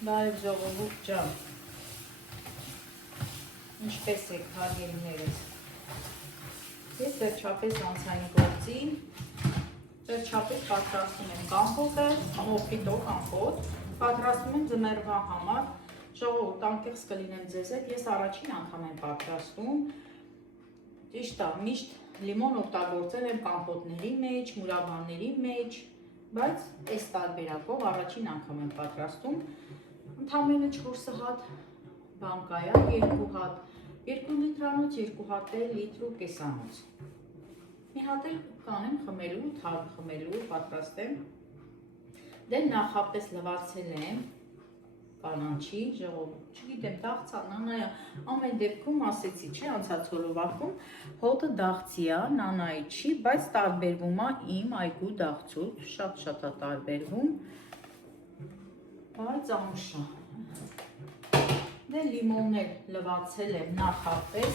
Բարև ժողովուրդ ջան, ինչպես եք հարգելիներս, ես վերջապես անցային գործին, վերջապես պատրաստում եմ կամպոտը, մոխիտո կամպոտ, պատրաստում եմ ձմեռվա համար, ժողովուրդ անկեղծ կլինեմ ձեզ հետ, ես առաջին անգամ եմ պատրաստում, ճիշտ է, միշտ լիմոն օգտագործել եմ կամպոտների մեջ, մուրաբաների մեջ, բայց այս տարբերակով առաջին անգամ եմ պատրաստում, ընդամենը 4 հատ բան կայա, 2 հատ, 2 լիտրանոց, 2 հատ լիտր ու կեսանոց։ Մի հատ էլ կանեմ խմելու, թարմ խմելու, պատրաստեմ։ Դե նախապես լվացել եմ կանանչի, ժողովուրդ, չգիտեմ, դաղցա, նանայա, ամեն դեպքում ասեցի, չէ, անցած հոլովակում, հոտը դաղցի է, նանայի չի, բայց տարբերվում է իմ այգու դաղցուց, շատ է տարբերվում, բայց ամուշա։ Դե լիմոններ լվացել եմ նախապես,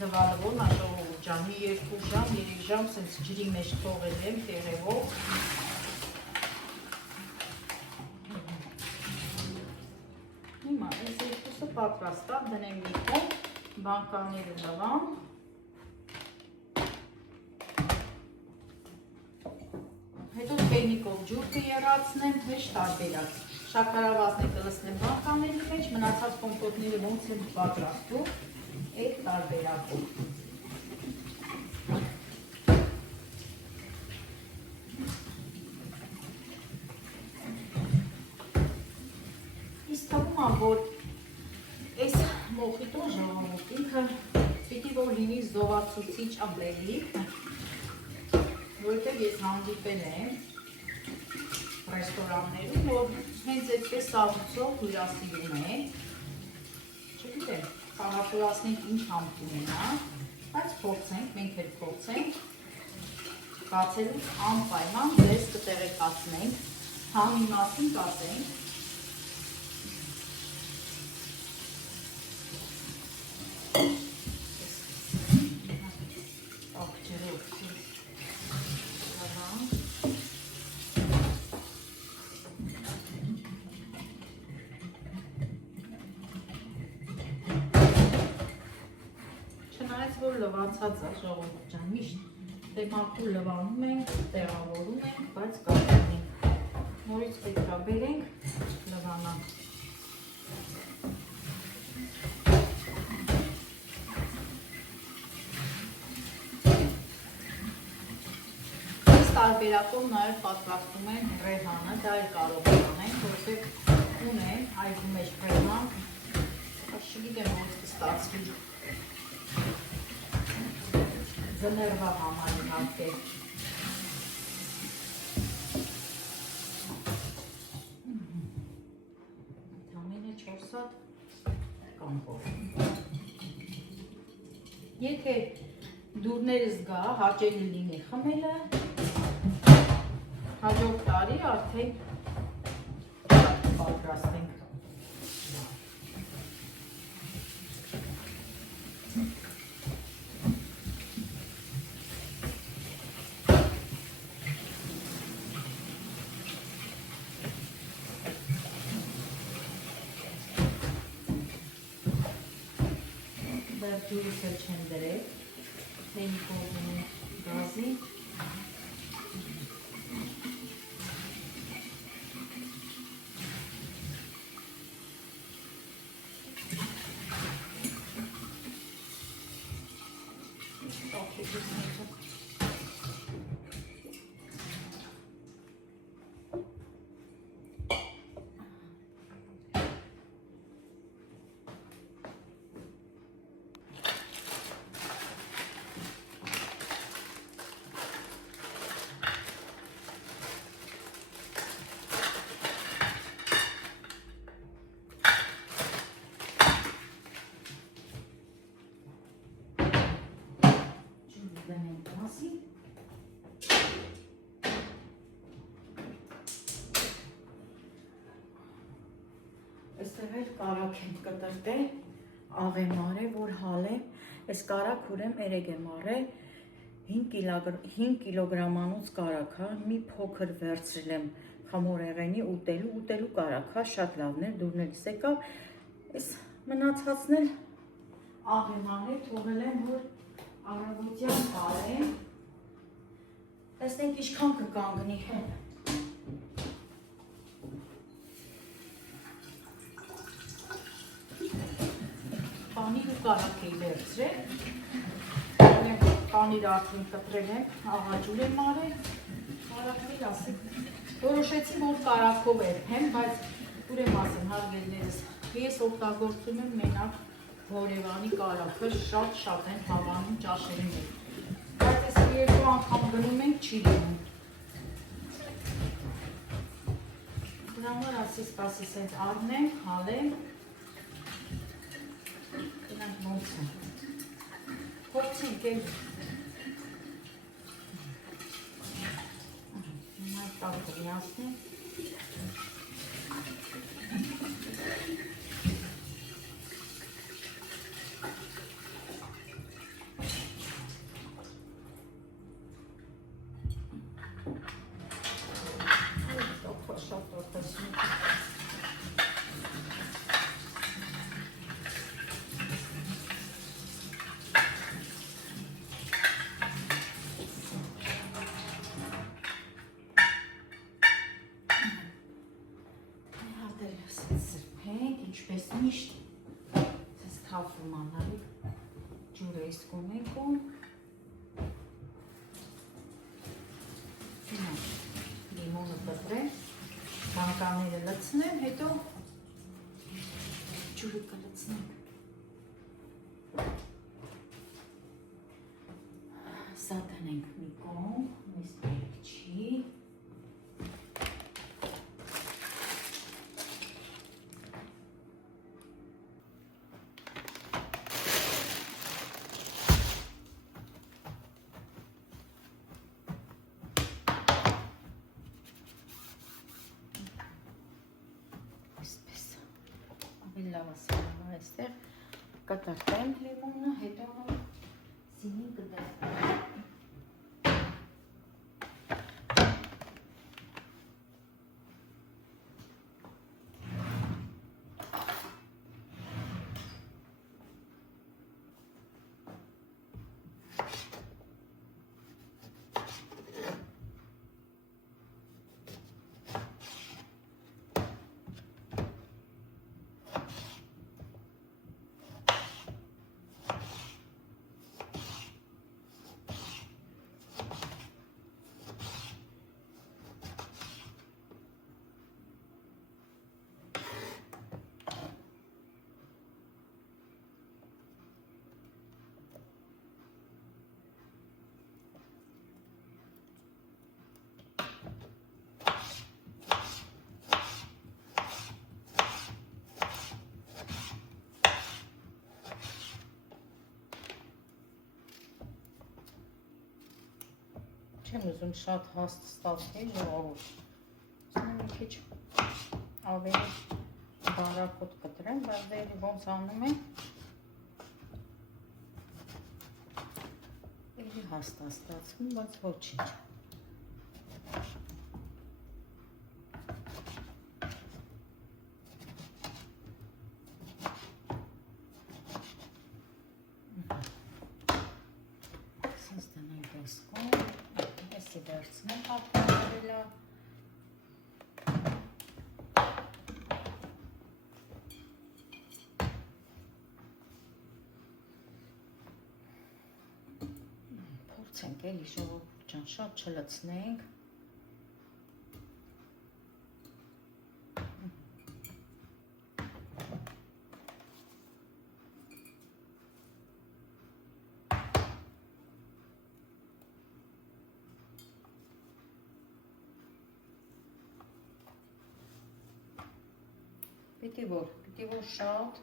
լվալվոն ժողովուրդ ջան, մի 2 ժամ, 3 ժամ սենց ջրի մեջ թողել եմ տեղևով։ Հիմա այս երկուսը պատրաստ է, դնեմ մի կողմ, բանկաները լվամ։ Հետո թեյնիկով ջուր կերացնեմ, հեշտ տարբերակ։ Շաքարավազներ կլցնեմ բանկաների մեջ, մնացած կոմպոտները ոնց եմ պատրաստում, այդ տարբերակով։ Իսկ թվում է, որ այս մոխիտոն ժողովուրդ ինքը պիտի որ լինի զովացուցիչ աբլեգլիկ, որովհետև ես հանդիպել եմ ռեստորաններում, որ հենց այդպես սաղուցով հյուրասիրում է, չգիտեմ, խաղացորացնենք ինչ համք ունենա, բայց փորձենք, մենք էլ փորձենք, բացելուց անպայման ձեզ կտեղեկացնենք, համի մասին կասենք, որ լվացած է ժողովուրդ ջան, միշտ դեպակու լվանում ենք, տեղավորում ենք, բայց կապում ենք, նորից պետք է բերենք, լվանանք։ Այս տարբերակով նաև պատրաստում են ռեհանը, դա էլ կարող անենք, որովհետև ունեմ այգու մեջ ռեհան, չգիտեմ ոնց կստացվի։ Ձմեռվա համար իհարկե։ Ընդամենը 4 հատ կամպոտ։ Եթե դուրներս գա, հաճելի լինի խմելը, հաջորդ տարի արդեն պատրաստենք։ Ջուրս էլ չեմ դրել, թեյնիկով գազի։ Այստեղ էլ կարակ եմ կտրտել, աղեմ արել, որ հալեմ, այս կարակ ուրեմ երեկ եմ արել, 5 կիլոգրամանոց կարակ, հա, մի փոքր վերցրել եմ խմորեղենի ուտելու կարակ, հա, շատ լավն է, դուրն էլ եկավ, այս մնացածն էլ աղեման է, թողել եմ, որ առավոտյան բարեմ, տեսնենք ինչքան կկանգնի, Պանիր ու կարակ էի վերցրել, պանիր արդեն կտրել եմ, աղաջուր եմ արել, կարակն էլ ասի, որոշեցի, որ կարակով երբեմ, բայց ուրեմ ասեմ, հարգելներս, ես օգտագործում եմ մենակ հորևանի կարակը, շատ են հավանում ճաշերի մեջ, բայց ես երկու անգամ գնում ենք, չի լինում, դրա համար ասի սպասի սենց առնեմ, հալեմ, Գնանք ոնց է, հոպցինք էլ, այդ տակը միասնեմ, շատ ոտեսնի, ինչպես միշտ ես թափում անալի ջուրը իսկում ենք ու լիմոնը կտրեմ, բանկաները լցնեմ, հետո ջուրը կլցնենք, սա տնենք մի կողմ, մեզ պետք չի, լավ ասեմ, այստեղ կտրտեմ լիմոնը, հետո սինին կդեմ։ Չեմ ուզում շատ հաստ ստացվի ժողովուրդ, մի քիչ ավելի բարակոտ կտրեմ, բայց դերի ոնց անում եմ, էլի հաստ է ստացվում, բայց ոչինչ։ Սենց տնենք էսկում, էսի վերցնեմ հապարելա, փորձենք էլի ժողովուրդ ջան, շատ չլցնենք, Պիտի որ շատ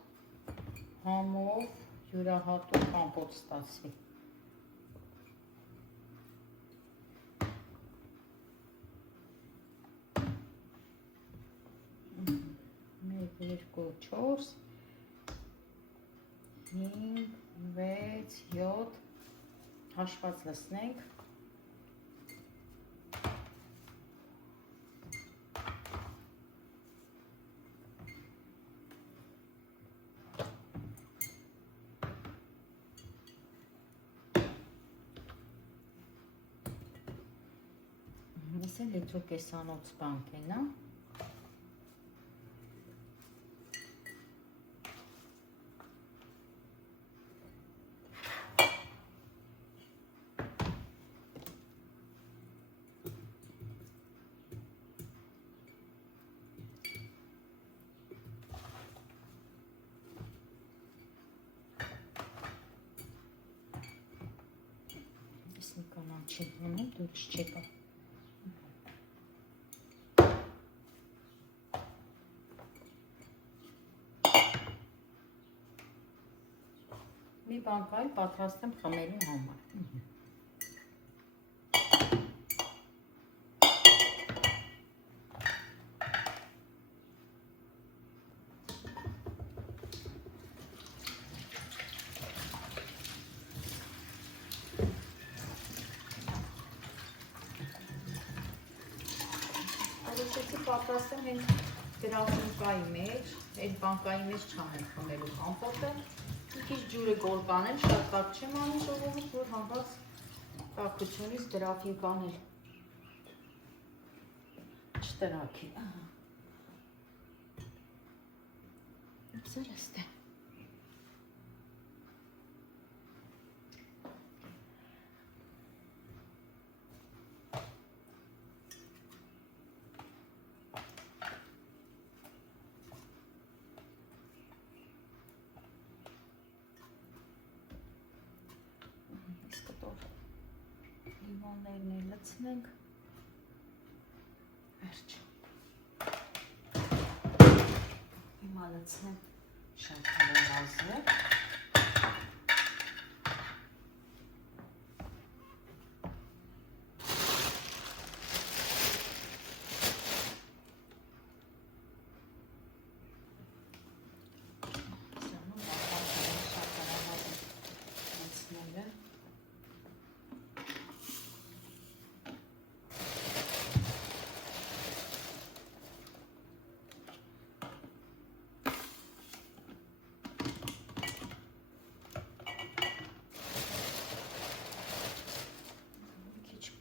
համով յուրահատուկ կամպոտ ստացվի։ Մեկ, երկու, չորս, 5, 6, 7, հաշված լցնենք։ Իսկ լիտրոկեսանոց բանկեն, հա։ Իսկ մի կանան չի ունում, դուրս չեկա։ Մի բանկայել պատրաստեմ խմելու համար։ Որոշեցի պատրաստեմ հենց գրաֆիկայի մեջ, այդ բանկայի մեջ չանեմ խմելու կամպոտը։ Մի քիչ ջուրը գոլ կանեմ, շատ տաք չեմ անում ժողովուրդ, որ հանկարծ տաքությունից գրաֆիկան էլ չտրակի։ Սեր էստե։ Լիմոններն էլ լցնենք, վերջ, հիմա լցնենք շաքարավազը,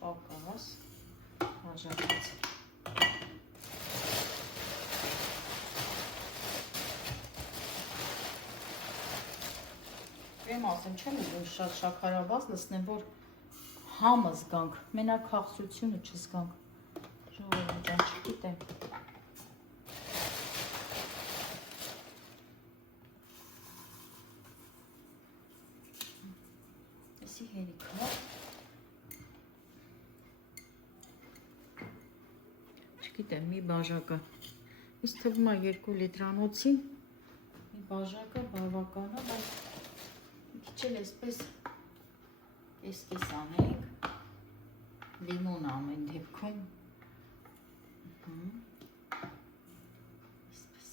պակաս, հաջակից։ Եմ ասեմ, չեմ ուզում շատ շաքարավազ լցնեմ, որ համը զգանք, մենակ խաղսությունը չզգանք, ժողովուրդ ջան, չգիտեմ։ Էսի հերիք, հա։ Չգիտեմ, մի բաժակը, իս թվում է 2 լիտրանոցի, մի բաժակը բավական է, բայց մի քիչ էլ էսպես կես անենք, լիմոն ամեն դեպքում, էսպես,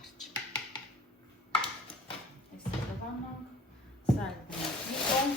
վերջ, ես տվանանք, սա էլ դիմիկոն,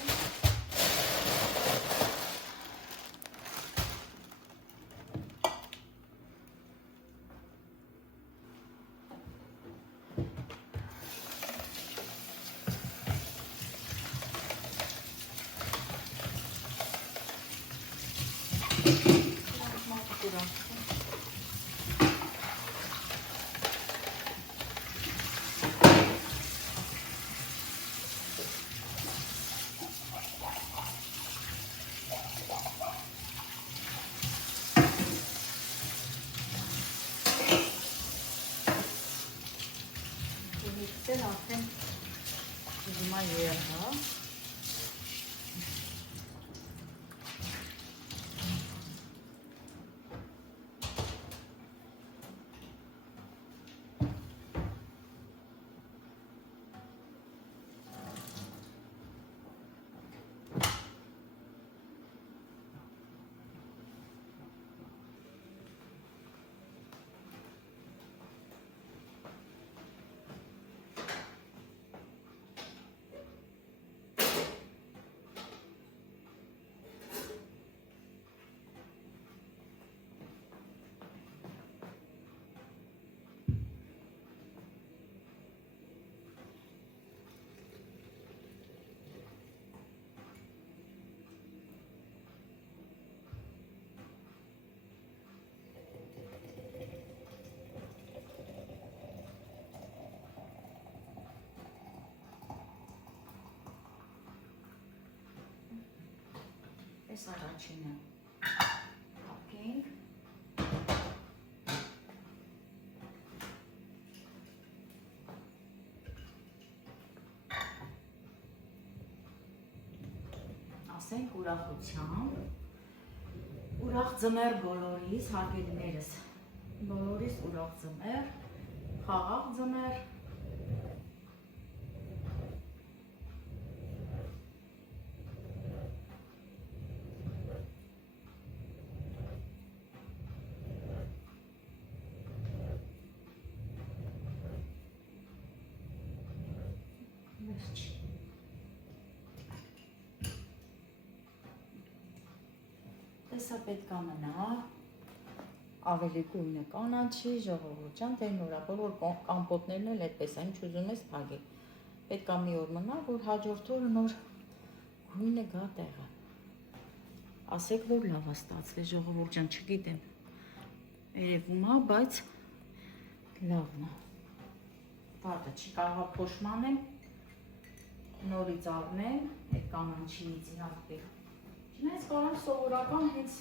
արդեն հիմա երհա Այս առաջինը հապկենք, ասենք ուրախությամբ, ուրախ ձմեռ բոլորիս, հարգելիներս, բոլորիս ուրախ ձմեռ, խաղաղ ձմեռ, Տեսա պետք է մնա, ավելի գույնը կանաչի, ժողովուրդ ջան, թե նորա, բոլոր կամպոտներն էլ այդպես են, ինչ ուզում ես փակել։ Պետք է մի օր մնա, որ հաջորդ օրը նոր գույնը գա տեղը։ Ասեք, որ լավ է ստացվել, ժողովուրդ ջան, չգիտեմ։ Երևում է, բայց լավն է։ Բարձր չի կարող փոշմանեմ, նորից առնեմ, այդ կանաչիից իհարկե։ Չնայած կարող սովորական հենց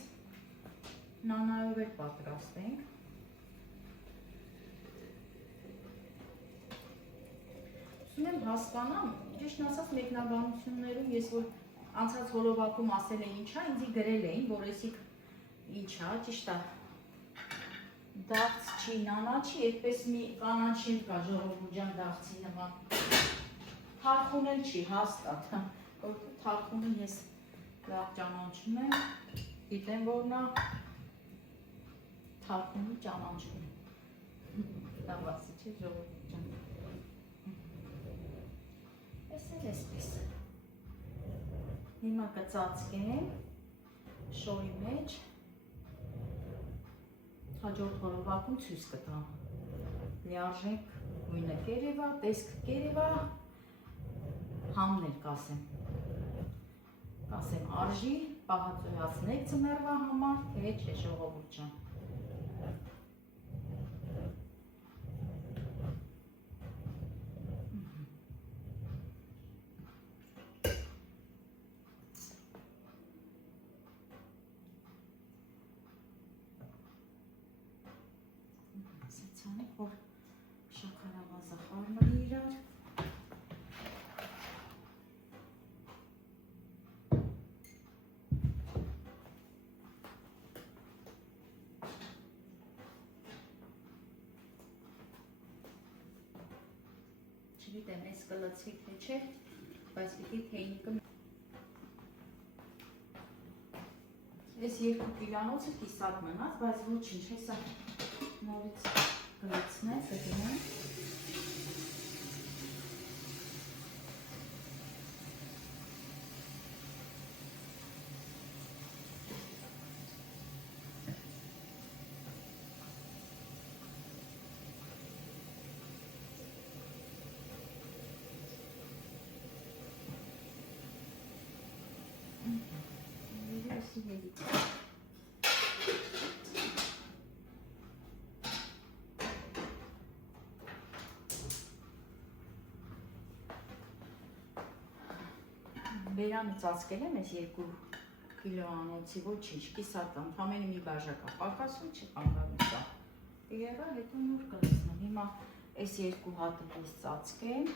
նանայով էլ պատրաստենք։ Ուզում եմ հասկանամ, ճիշտ ասած մեկնաբանություններում ես որ անցած հոլովակում ասել են ինչա, ինձի գրել էին, որ էսիկ ինչա, ճիշտ է։ Դարձ չի, նանաչի, այդպես մի կանաչի կա ժողովուրդ ջան դարձի նման։ Թարխուն էլ չի հաստատ, որ թարխունը ես լավ ճանաչում եմ, գիտեմ որն է, թարխունի ճանաչում եմ, լավ ասի չէ ժողովուրդ ջան, ես էլ էսպես, հիմա կծածկեմ շորի մեջ, հաջորդ հոլովակում ցույց կտամ, լիարժեք գույնը կերևա, տեսքը կերևա, համներ կասեմ, արժի, պահածոյացնեք ձմեռվա համար, թե չէ ժողովուրդ ջան։ Սեցանեք, որ շաքարավազը խառնվի իրար։ Չգիտեմ, ես կլցվի թե չէ, բայց պիտի թեյնիկը ես 2 կիլանոցը կիսատ մնաց, բայց ոչինչ, հեսա նորից կլցնեմ, կգնեմ Բերանը ծածկել եմ ես 2 կիլոանոցի, ոչինչ, կիսատ ընդամենը մի բաժակա, պակասում չի կանգանում սա։ Եղա, հետո նոր կլցնեմ, հիմա այս 2 հատը ես ծածկեմ։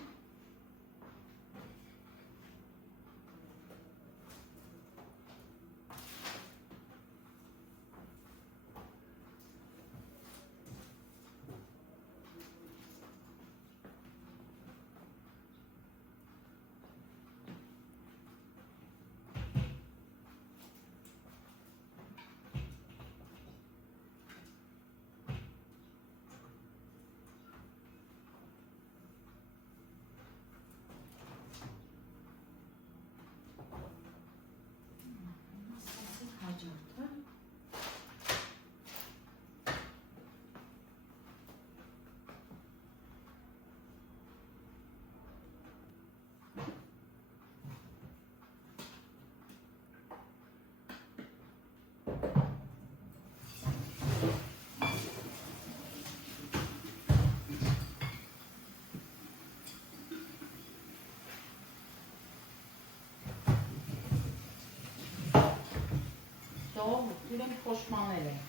Լավ, իրեն փոշմանել են։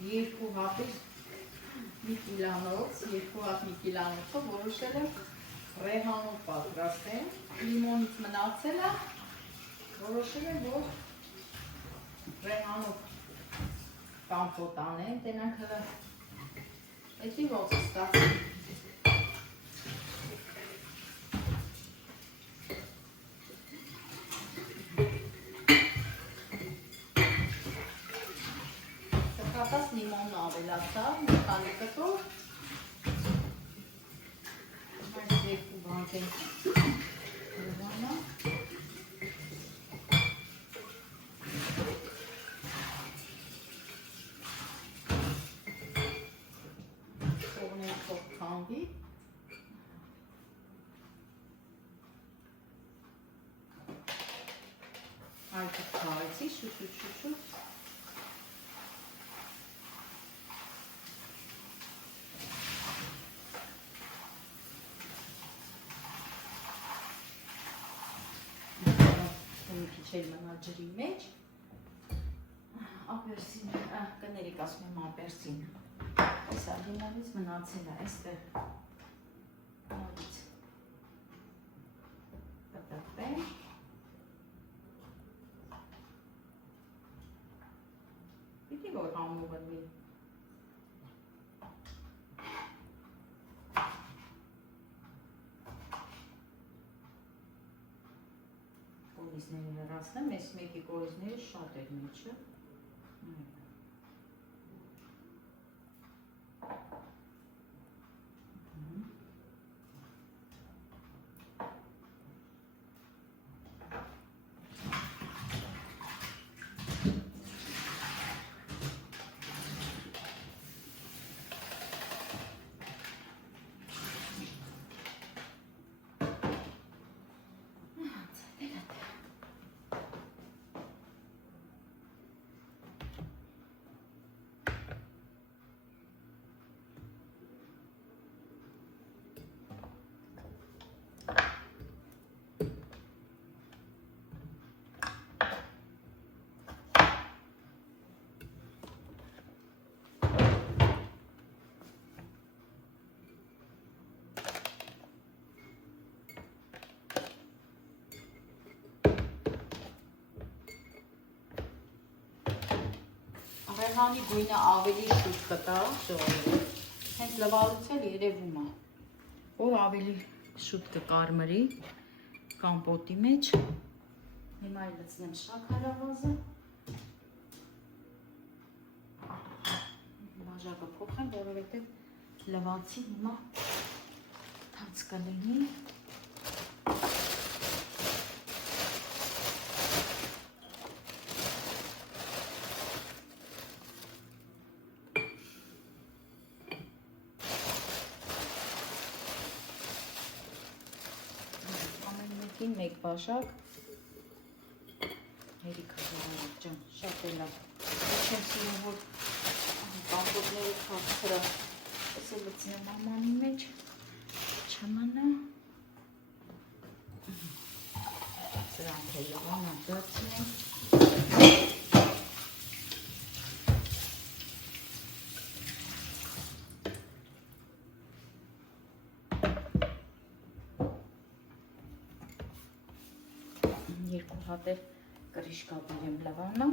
2 հատից միկիլանոց, 2 հատ միկիլանոցով որոշել եմ ռեհանով պատրաստեմ, լիմոնից մնացել է, որոշել եմ, որ ռեհանով կամպոտ անեմ, տենանք հլը, էդի ոնց ստացի։ Կատած լիմոնն ավելացավ, մի քանի կտոր, այս 2 բանք են հրվանա, թողնել թող քանդի, այդ քարեցի, շուտ Չել մնա ջրի մեջ, ապերսին, կներիք ասում եմ ապերսին, այս ադինավից մնացել է, այստեղ նորից կտպեմ, պիտի որ համով ընվի, կորիզները հեռացնեմ, ես մեկի կորիզները շատ էր մեջը, Ռեհանի գույնը ավելի շուտ կտա, հենց լվալուց էլ երևում է, որ ավելի շուտ կկարմրի կամպոտի մեջ, հիմա էլ լցնեմ շաքարավազը, բաժակը փոխեմ, որովհետև լվացին հիմա թաց կլինի, մեկ բաժակ, հերիքա ժողովուրդ ջան, շատ է լավ, չեմ սիրում, որ կամպոտները քաղցրը, ես է լցնեմ ամանի մեջ, չմնա, սրանք է լավանա դարձնեմ, երկու հատեր կրիշկա բերեմ լավանա,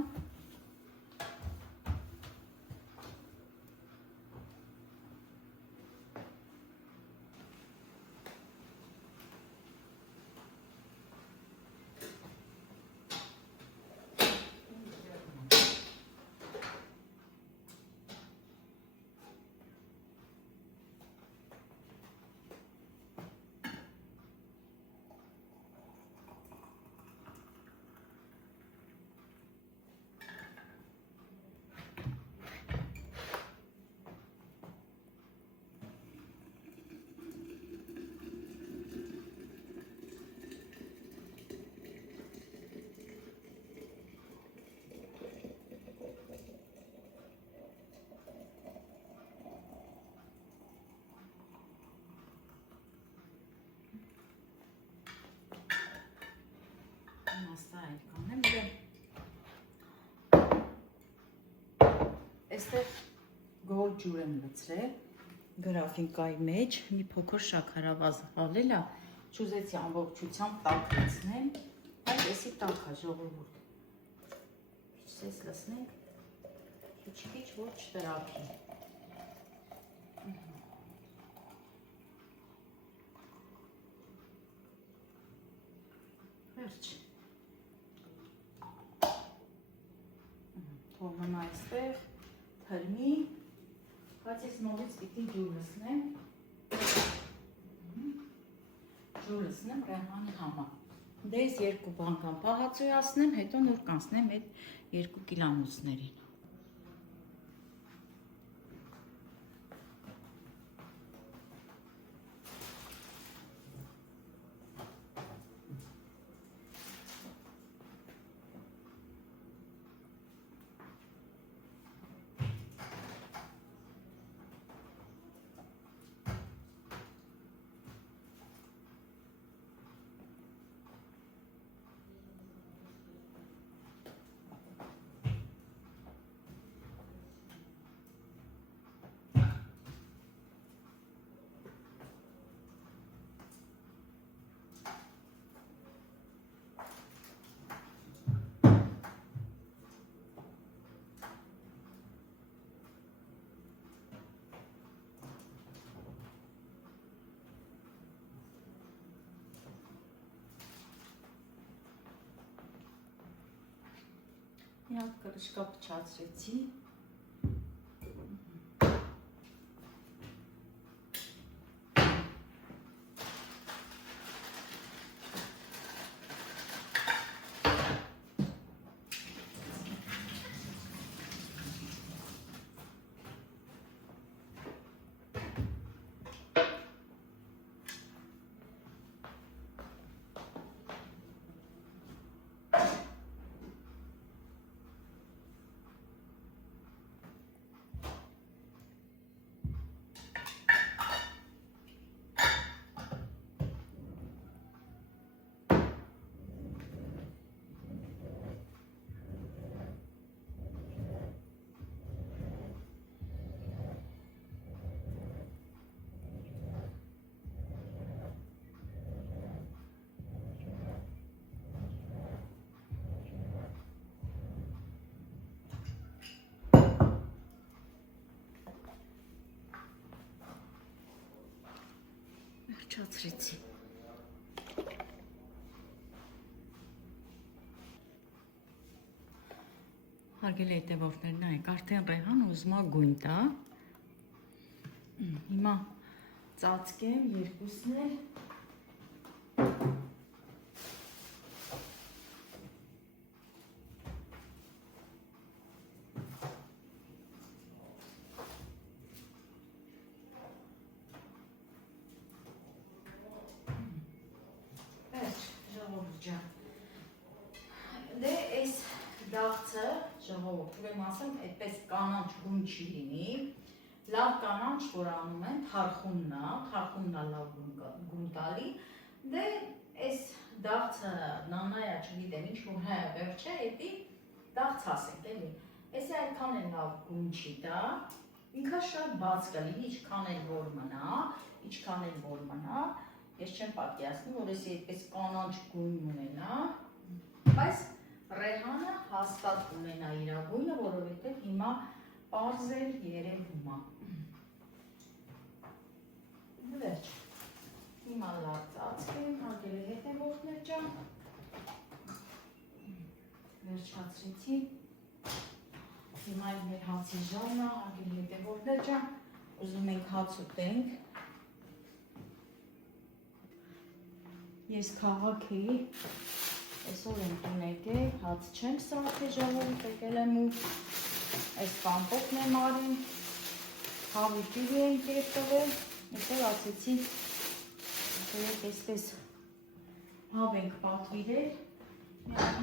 Այստեղ գոլ ջուր եմ լցրել գրաֆիկայի մեջ, մի փոքր շաքարավազ հալել է, չուզեցի ամբողջությամբ տաք լցնեմ, բայց էսի տաք է ժողովուրդ։ Քիչ լցնենք, քիչ որ չտրափի։ Վերջ։ Թողնեմ այստեղ, թրմի, բայց ես նորից պիտի ջուր լցնեմ։ Ջուր լցնեմ Ռեհանի համար։ Դե ես 2 բանկան պահածոյացնեմ, հետո նոր կանցնեմ այդ 2 կիլանոցներին։ Մի հատ կրճկա փչացրեցի։ Չացրեցի։ Հարգելի հետևորդներ, նայեք, արդեն Ռեհան ուզում է գույն տա։ Հիմա ծածկեմ երկուսն էլ։ Դե այս դաղցը ժողովուրդ, ուրեմն ասեմ, այդպես կանանչ գույն չի լինի, լավ կանանչ, որ անում են, թարխունն է լավ գույն տալի, դե այս դաղցը նանայա, չգիտեմ, ինչ որ հա վերջը, էդի դաղց ասենք, էլի, էսի այդքան էլ լավ գույն չի տա, ինքը շատ բաց կլինի, ինչքան էլ որ մնա, ես չեմ պատկերացնում, որ էսի այդպես կանանչ գույն ունենա, բայց Ռեհանը հաստատ ունենա իր գույնը, որովհետև հիմա պարզ էլ երևում է։ Վերջ, հիմա լավ ծածկեմ, հարգելի հետևորդներ ջան, վերջացրեցի, հիմա էլ մեր հացի ժամն է, հարգելի հետևորդներ ջան, ուզում ենք հաց ուտենք, ես քաղաք էի, այսօր եմ տուն եկել, հաց չեմ սարքել ժողովուրդ, եկել եմ ու այս կամպոտն եմ արին, հավի տիվի եմ կերտվել, այսօր ասեցի, երբ այսպես հավ ենք պատվիրել,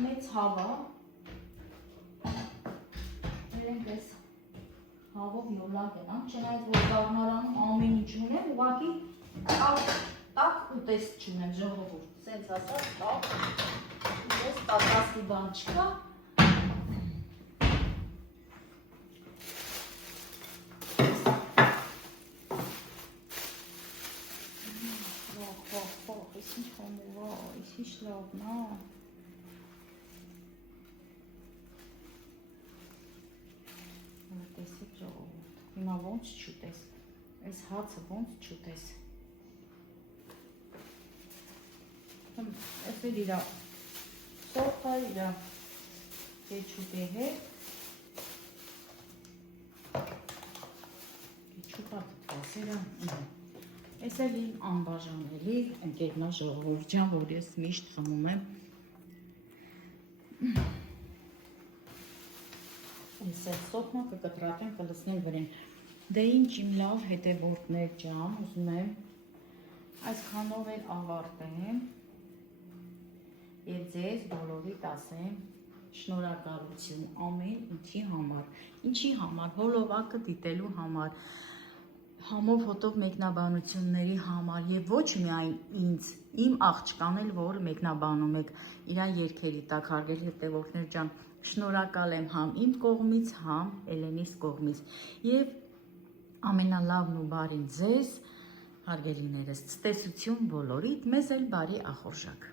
մեծ հավա, ենք այս հավով յոլակ ենանք, չնայած որ գաղնարանում ամեն ինչ ունեմ, ուղղակի տակ ուտեստ չունեմ ժողովուրդ, սենց ասած տակ, ես տատասի բան չկա, Ճիշտ լավն է։ Տեսեք ժողովուրդ, հիմա ոնց չուտես, այս հացը ոնց չուտես։ Այս էլ իրա սոխը, իրա կեչուպի հետ, կեչուպա տպասերը, այս էլ իմ անբաժանելի ընկերնա ժողովուրդ ջան, որ ես միշտ խմում եմ։ Ես այդ սոխնա կկտրատեմ, կլցնեմ վրեն։ Դե ինչ իմ լավ հետևորդներ ջան, ուզում եմ այսքանով էլ ավարտեմ եւ ձեզ բոլորիդ ասեմ շնորհակալություն ամեն ինչի համար։ Ինչի համար, հոլովակը դիտելու համար, համով հոտով մեկնաբանությունների համար եւ ոչ միայն ինձ, իմ աղջկան էլ, որ մեկնաբանում եք իր երկերի տակ, հարգելի հետևորդներ ջան, շնորհակալ եմ համ իմ կողմից, համ Էլենիս կողմից եւ ամենալավն ու բարին ձեզ, հարգելիներս, ցտեսություն բոլորիդ, մեզ էլ բարի ախորժակ։